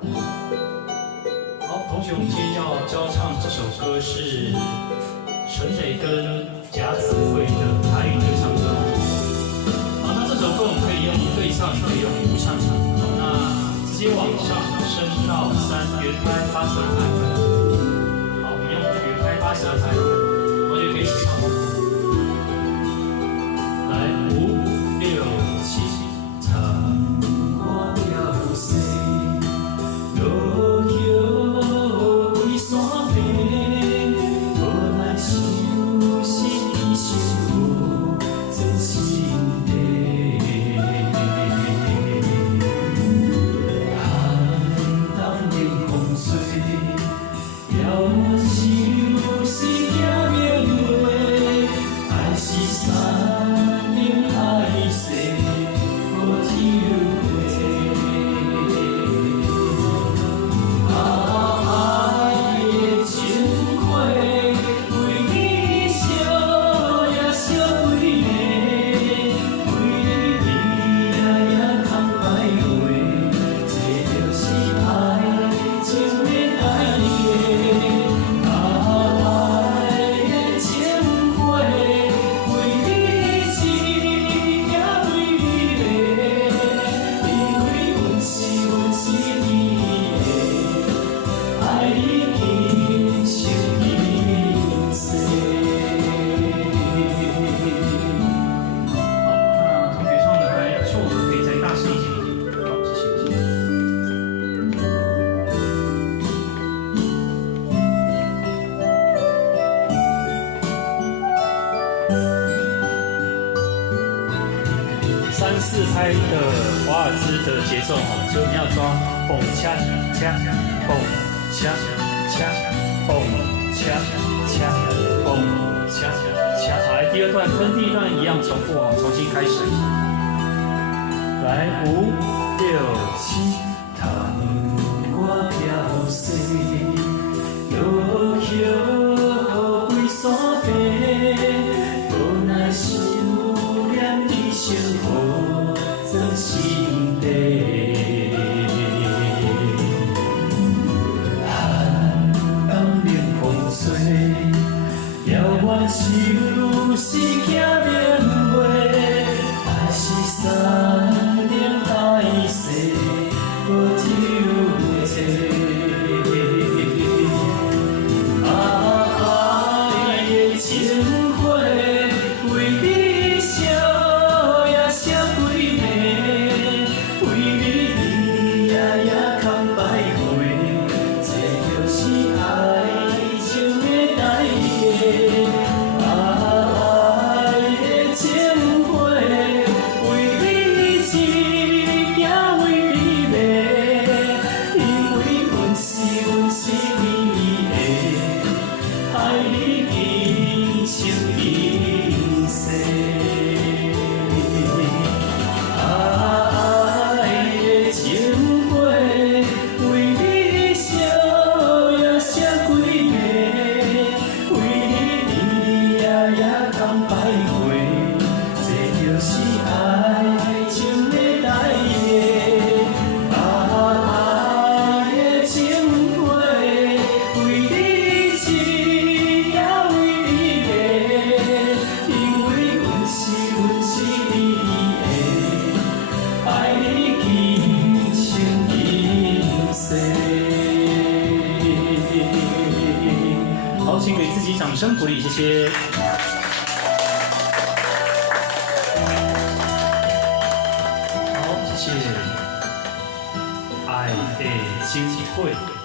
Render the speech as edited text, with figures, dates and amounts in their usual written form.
好，同学，我们今天要教唱这首歌是陈磊跟贾子慧的台语对唱歌。好，那这首歌我们可以用对唱，也可以用不唱。好，那直接往上升到3元拍82拍。好，我们用元拍82拍，同学可以一起唱。来，5、6、7，唱。 3、4拍的华尔兹的节奏哈，所以你要抓蹦恰恰蹦恰恰蹦恰恰蹦恰恰。好，来第2段跟第1段一样重复哦，重新开始。来5、6、7，窗外飘雪，落叶归山边，无奈思念已成雨做心地。寒冬冷风吹，遥远想是惊眠月，还是山顶海誓无抽切。 好，请给自己掌声鼓励，谢谢。好，谢谢。爱的机会。